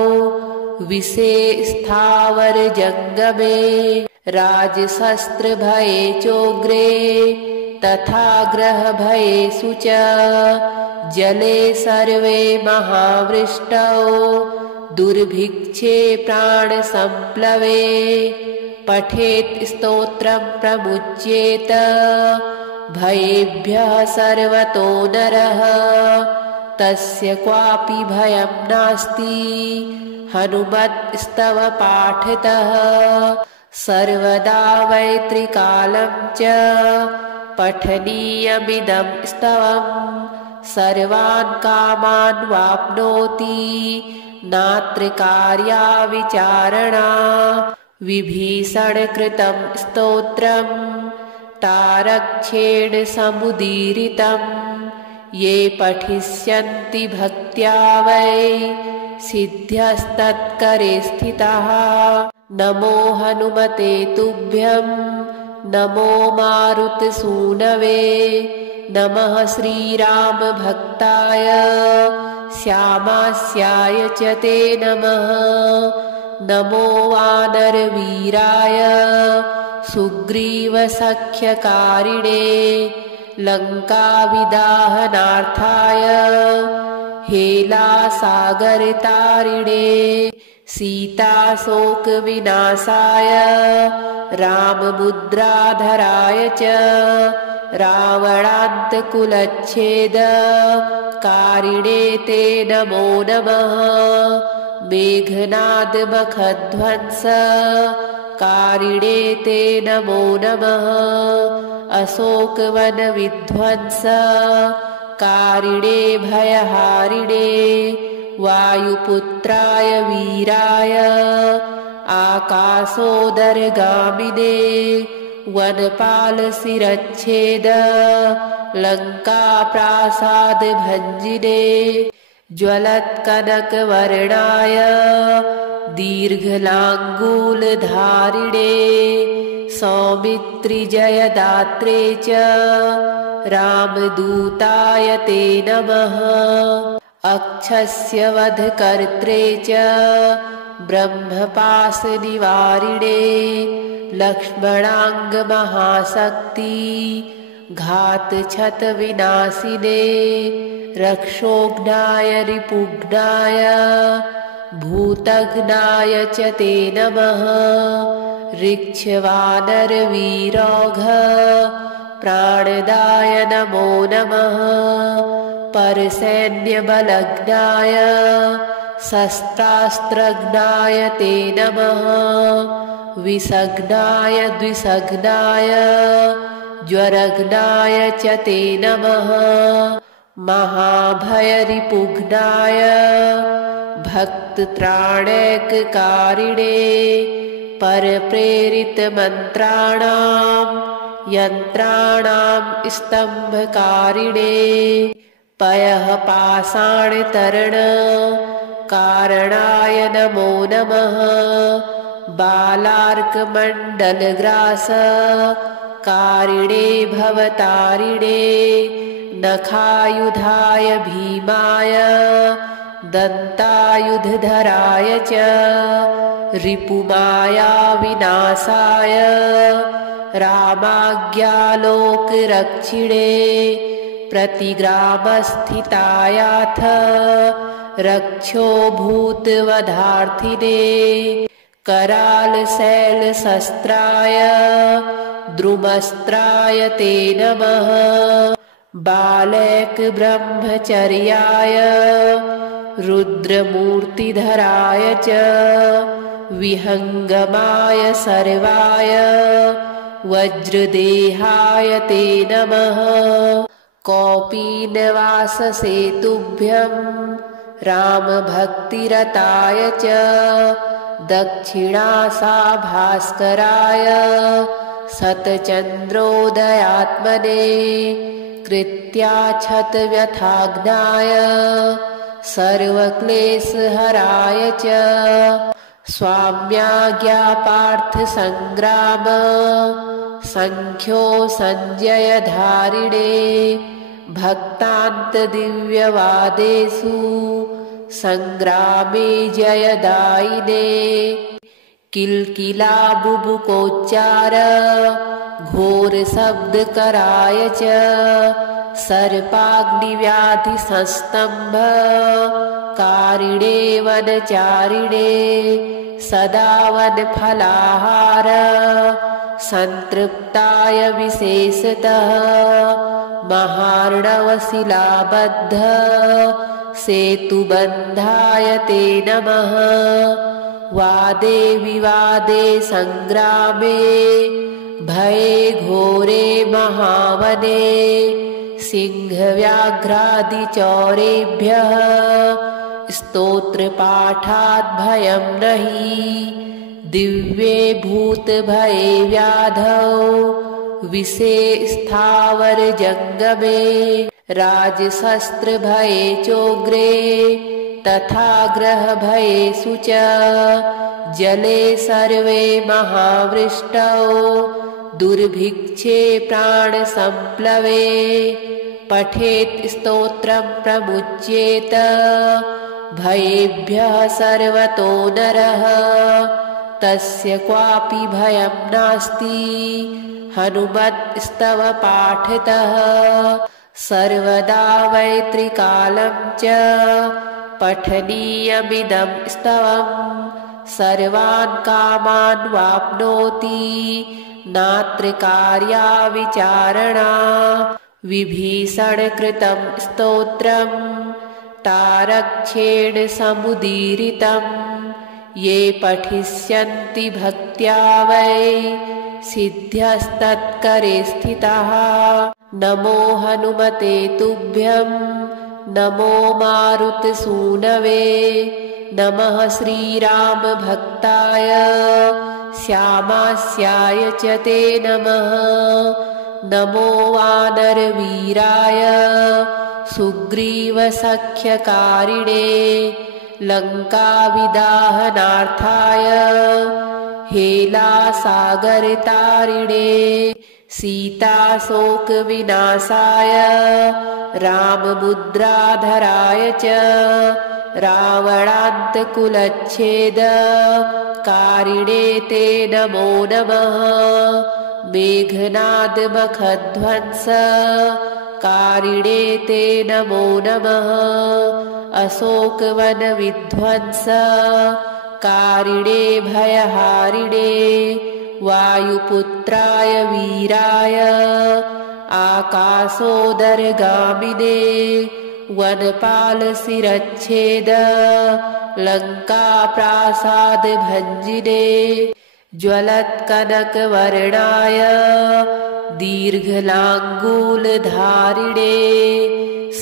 विषे स्थावर जंगमे राजशस्त्रभये चोग्रे तथा ग्रहभयेषु च जले सर्वे महावृष्टौ दुर्भिक्षे प्राणसंप्लवे पठेत् स्तोत्रं प्रमुच्येत भयेभ्यः सर्वतो नरः तस्य क्वापि भयं नास्ति हनुमत्स्तव पाठतः सर्वदा वै च पठनीयमिदं स्तवम् सर्वान् कामान् वाप्नोति नात्र कार्या विचारणा विभीषणकृतं स्तोत्रं तारक्षेण समुदीरितं ये पठिष्यन्ति भक्त्या वै सिद्ध्यस्तत्करे स्थिताः। नमो हनुमते तुभ्यं नमो मारुतसूनवे नमः श्रीरामभक्ताय श्यामास्याय च ते नमः। नमो वानरवीराय सुग्रीवसख्यकारिणे लङ्काविदाहनार्थाय हेलासागरतारिणे सीताशोकविनाशाय राममुद्राधराय च रावणान्तकुलच्छेद कारिणे ते नमो नमः। मेघनादमखध्वंस कारिणे ते नमो नमः। अशोकवनविध्वंस कारिणे भयहारिणे वायुपुत्राय वीराय आकाशोदरगामिने वनपालशिरच्छेद लङ्काप्रासादभञ्जिने ज्वलत्कनकवर्णाय दीर्घलाङ्गूलधारिणे सौमित्रिजयदात्रे च रामदूताय ते नमः। अक्षस्य वधकर्त्रे च ब्रह्मपाशनिवारिणे लक्ष्मणाङ्गमहाशक्ति घातक्षतविनाशिने रक्षोघ्नाय रिपुघ्नाय भूतघ्नाय च ते नमः। ऋक्षवानरवीरौघ प्राणदाय नमो नमः। परसैन्यबलघ्नाय शस्त्रास्त्रघ्नाय ते नमः। विषघ्नाय द्विषघ्नाय ज्वरघ्नाय च ते नमः। महाभयरिपुघ्नाय भक्तत्राणैककारिणे परप्रेरितमन्त्राणां यन्त्राणां स्तम्भकारिणे पयः पाषाणतरण कारणाय नमो नमः। बालार्कमण्डलग्रास कारिणे भवतारिणे नखायुधाय भीमाय दन्तायुधधराय च रिपुमाया विनाशाय रामाज्ञालोकरक्षिणे प्रतिग्रामस्थितायाथ रक्षो भूतवधार्थिने करालशैलशस्त्राय द्रुमस्त्राय ते नमः बालैकब्रह्मचर्याय रुद्रमूर्तिधराय च विहङ्गमाय सर्वाय वज्रदेहाय ते नमः कौपीनवाससेतुभ्यं रामभक्तिरताय च दक्षिणासाभास्कराय सतचन्द्रोदयात्मने कृत्याक्षतव्यथाग्नाय सर्वक्लेशहराय च स्वाम्याज्ञापार्थसङ्ग्राम सङ्ख्यो सञ्जयधारिणे भक्तान्तदिव्यवादेषु सङ्ग्रामे जयदायिने किल्किलाबुबुकोच्चार घोरशब्दकराय च सर्पाग्निव्याधिसंस्तम्भ कारिणे वनचारिणे सदा वनफलाहार संतृप्ताय विशेषतः महार्णवशिलाबद्ध सेतुबन्धाय ते नमः वादे विवादे संग्रामे भये घोरे महावने सिंहव्याघ्रादिचौरेभ्यः स्तोत्रपाठात् भयं नहि दिव्ये भूतभये व्याधौ विषे स्थावरजङ्गमे राजशस्त्रभये चोग्रे तथा ग्रहभयेषु च जले सर्वे महावृष्टौ दुर्भिक्षे प्राणसम्प्लवे पठेत् स्तोत्रं प्रमुच्येत भयेभ्यः सर्वतो नरः तस्य क्वापि भयं नास्ति हनुमत्स्तव पाठतः सर्वदा वैत्रिकालं च पठनीयमिदं स्तवम् सर्वान् कामान् वाप्नोति नात्र कार्या विचारणा विभीषणकृतं स्तोत्रं तारक्षेण समुदीरितं ये पठिष्यन्ति भक्त्या वै सिद्ध्यस्तत्करे स्थिताः नमो हनुमते तुभ्यं नमो मारुतसूनवे नमः श्रीरामभक्ताय श्यामास्याय च ते नमः नमो वानरवीराय सुग्रीवसख्यकारिणे लङ्काविदाहनार्थाय हेलासागरतारिणे सीताशोकविनाशाय राममुद्राधराय च रावणान्तकुलच्छेद कारिणे ते नमो नमः मेघनादमखध्वंस कारिणे ते नमो नमः अशोकवनविध्वंस कारिणे भयहारिणे वायुपुत्राय वीराय आकाशोदरगामिने वनपालशिरच्छेद लङ्काप्रासादभञ्जिने ज्वलत्कनकवर्णाय दीर्घलाङ्गूलधारिणे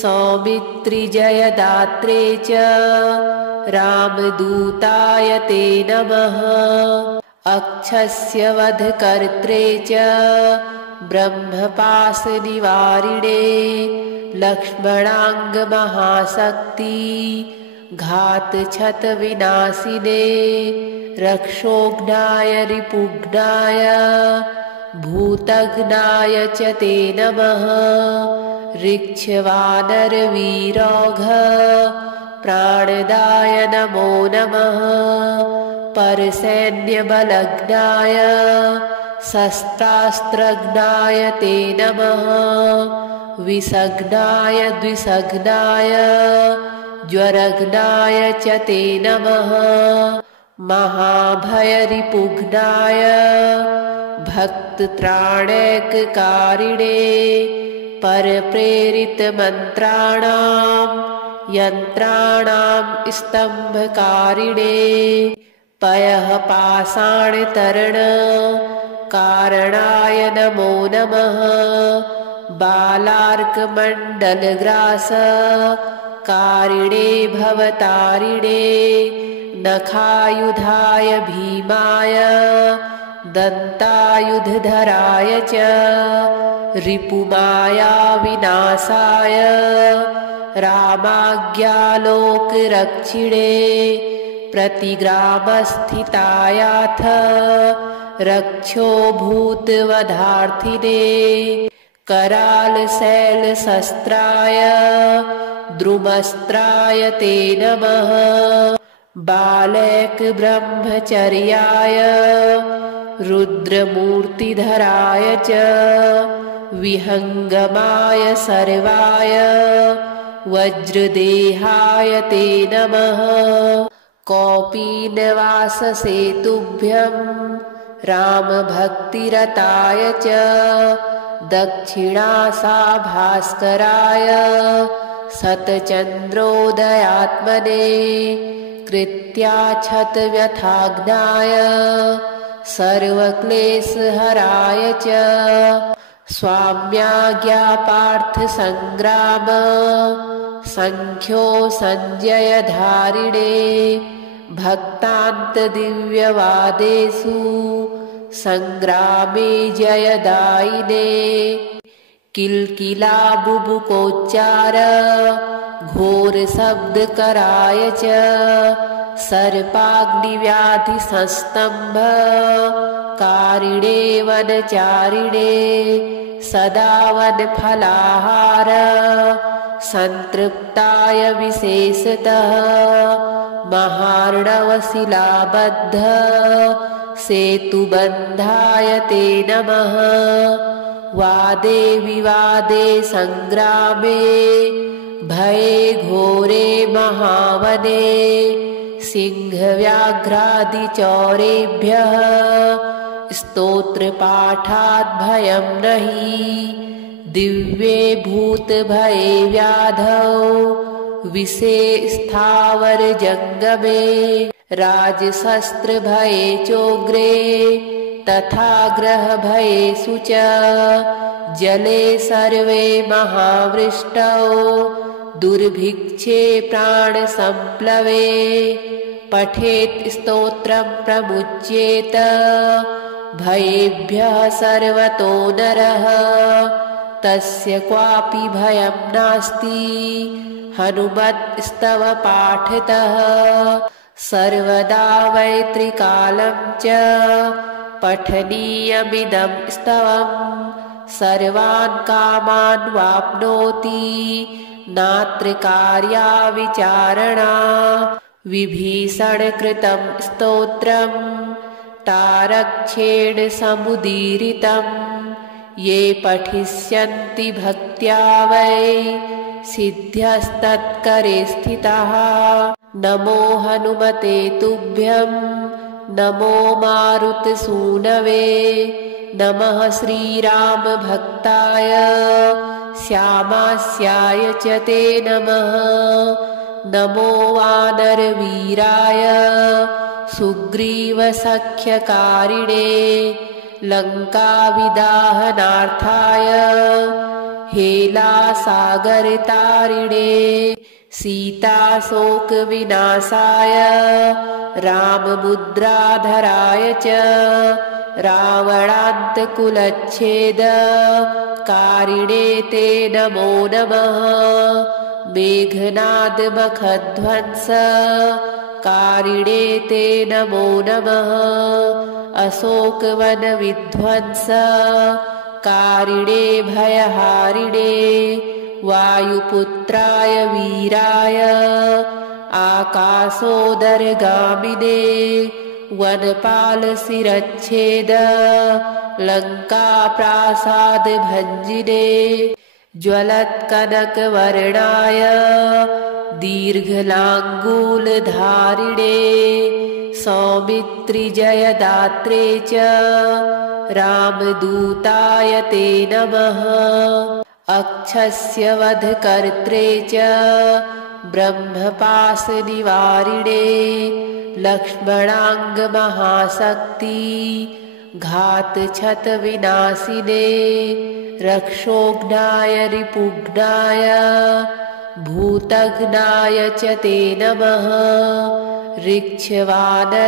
सौमित्रिजयदात्रे च रामदूताय ते नमः अक्षस्य वधकर्त्रे च ब्रह्मपाशनिवारिणे लक्ष्मणाङ्गमहाशक्ति घातछतविनाशिने रक्षोघ्नाय रिपुघ्नाय भूतघ्नाय च ते नमः ऋक्षवानरवीरौघ प्राणदाय नमो नमः परसैन्यबलघ्नाय शस्त्रास्त्रघ्नाय ते नमः विसघ्नाय द्विसघ्नाय ज्वरघ्नाय च ते नमः महाभयरिपुघ्नाय भक्तत्राणैककारिणे परप्रेरितमन्त्राणां यन्त्राणां स्तम्भकारिणे पयः पाषाणतरण कारणाय नमो नमः बालार्कमण्डलग्रास कारिणे भवतारिणे नखायुधाय भीमाय दन्तायुधधराय च रिपुमाया विनाशाय रामाज्ञालोकरक्षिणे प्रतिग्रामस्थितायाथ रक्षो भूतवधार्थिने करालशैलशस्त्राय द्रुमस्त्राय ते नमः बालैकब्रह्मचर्याय रुद्रमूर्तिधराय च विहङ्गमाय सर्वाय वज्रदेहाय ते नमः कौपीनवाससेतुभ्यं रामभक्तिरताय च दक्षिणासाभास्कराय शतचन्द्रोदयात्मने कृत्याक्षतव्यथाग्नाय सर्वक्लेशहराय च स्वाम्याज्ञापार्थसङ्ग्राम सङ्ख्यो सञ्जयधारिणे भक्तान्तदिव्यवादेषु सङ्ग्रामे जयदायिने किल्किलाबुबुकोच्चार घोरशब्दकराय च सर्पाग्निव्याधिसंस्तम्भ कारिणे वनचारिणे सदा वनफलाहार संतृप्ताय विशेषतः महार्णवशिलाबद्ध सेतुबन्धाय ते नमः वादे विवादे संग्रामे भये घोरे महावने सिंहव्याघ्रादिचौरेभ्यः स्तोत्रपाठात् भयं नहि दिव्ये भूतभये व्याधौ विषे स्थावरजङ्गमे राजशस्त्रभये चोग्रे तथा ग्रहभयेषु च जले सर्वे महावृष्टौ दुर्भिक्षे प्राणसम्प्लवे पठेत् स्तोत्रं प्रमुच्येत भयेभ्यः सर्वतो नरः तस्य क्वापि भयं नास्ति हनुमत्स्तव पाठतः सर्वदा वैत्रिकालं च पठनीयमिदं स्तवं सर्वान् कामान् वाप्नोति नात्र कार्या विचारणा विभीषणकृतं स्तोत्रं तारक्षेण समुदीरितं ये पठिष्यन्ति भक्त्या वै सिद्ध्यस्तत्करे स्थिताः नमो हनुमते तुभ्यं नमो मारुतसूनवे नमः श्रीरामभक्ताय श्यामास्याय च ते नमः नमो वानरवीराय सुग्रीवसख्यकारिणे लङ्काविदाहनार्थाय हेलासागरतारिणे सीताशोकविनाशाय राममुद्राधराय च रावणान्तकुलच्छेद कारिणे ते नमो नमः मेघनादमखध्वंस कारिणे ते नमो नमः अशोकवनविध्वंस कारिणे भयहारिणे वायुपुत्राय वीराय आकाशोदरगामिने वनपालशिरच्छेद लङ्काप्रासादभञ्जिने ज्वलत्कनकवर्णाय दीर्घलाङ्गूलधारिणे सौमित्रिजयदात्रे च रामदूताय ते नमः। अक्षस्य वधकर्त्रे च ब्रह्मपाशनिवारिणे लक्ष्मणाङ्गमहाशक्ति घातछतविनाशिने रक्षोघ्नाय रिपुघ्नाय भूतघ्नाय च ते नमः। ऋक्षवानरवीरौघ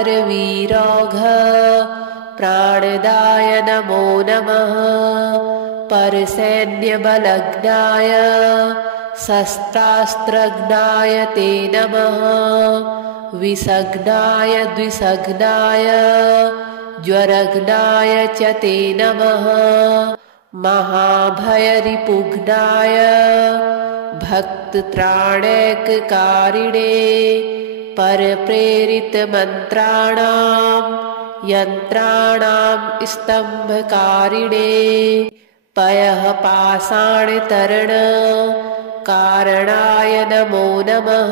प्राणदाय नमो नमः। परसैन्यबलघ्नाय शस्त्रास्त्रघ्नाय ते नमः। विषघ्नाय द्विषघ्नाय ज्वरघ्नाय च ते नमः। महाभयरिपुघ्नाय भक्तत्राणैककारिणे परप्रेरितमन्त्राणां यन्त्राणां स्तम्भकारिणे पयः पाषाणतरणकारणाय नमो नमः।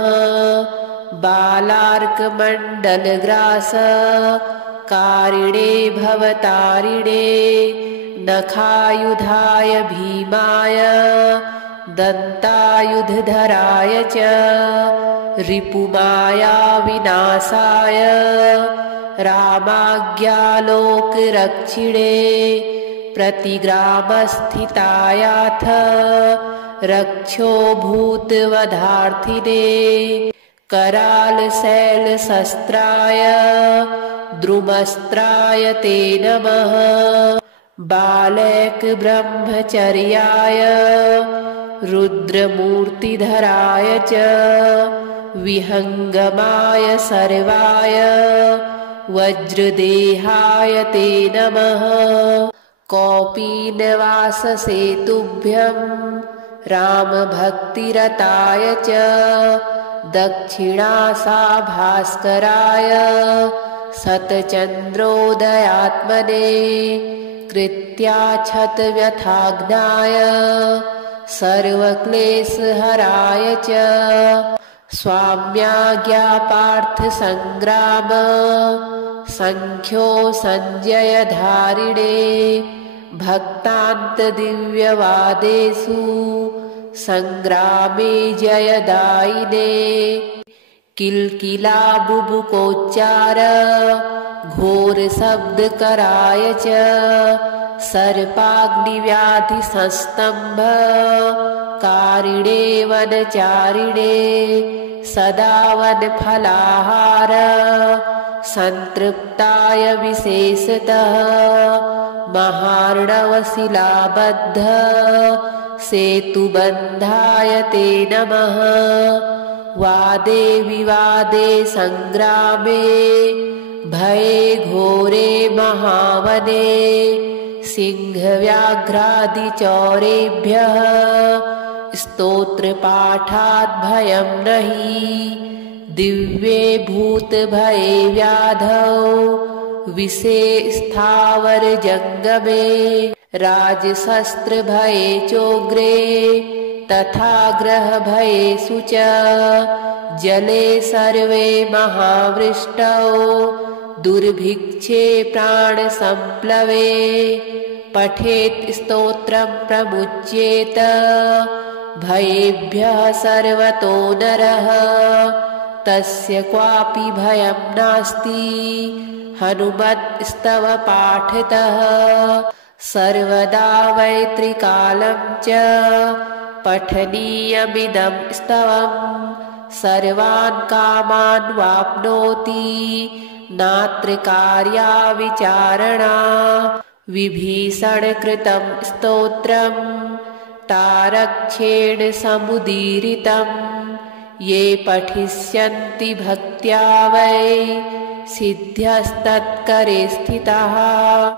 बालार्कमण्डलग्रासकारिणे भवतारिणे नखायुधाय भीमाय दन्तायुधधराय च रिपुमायाविनाशाय रामाज्ञालोकरक्षिणे प्रतिग्रामस्थितायाथ रक्षोभूतवधार्थिने करालशैलशस्त्राय द्रुमस्त्राय ते नमः। बालैकब्रह्मचर्याय रुद्रमूर्तिधराय च विहङ्गमाय सर्वाय वज्रदेहाय ते नमः। कौपीनवाससेतुभ्यं रामभक्तिरताय च दक्षिणासाभास्कराय शतचन्द्रोदयात्मने कृत्याच्छतव्यथाग्नाय सर्वक्लेशहराय च स्वाम्याज्ञापार्थसङ्ग्राम सङ्ख्यो सञ्जयधारिणे भक्तान्तदिव्यवादेषु सङ्ग्रामे जयदायिने किल्किलाबुबुकोच्चार घोरशब्दकराय च सर्पाग्निव्याधिसंस्तम्भकारिणे वनचारिणे सदा वनफलाहार संतृप्ताय विशेषतः महार्णवशिलाबद्ध सेतुबन्धाय ते नमः। वादे विवादे संग्रामे भये घोरे महावने सिंहव्याघ्रादिचौरेभ्यः स्तोत्रपाठात् भयं नहि। दिव्ये भूतभये व्याधौ विषे स्थावरजङ्गमे राजशस्त्रभये चोग्रे तथा ग्रहभयेषु च जले सर्वे महावृष्टौ दुर्भिक्षे प्राणसम्प्लवे पठेत् स्तोत्रं प्रमुच्येत भयेभ्यः सर्वतो नरः तस्य क्वापि भयं नास्ति हनुमत्स्तव पाठतः। सर्वदा वैत्रिकालं च पठनीयमिदं स्तवं सर्वान् कामान् वाप्नोति नात्र कार्या विचारणा। विभीषणकृतं स्तोत्रं तारक्षेण समुदीरितं ये पठिष्यन्ति भक्त्या वै सिद्ध्यस्तत्करे स्थिताः।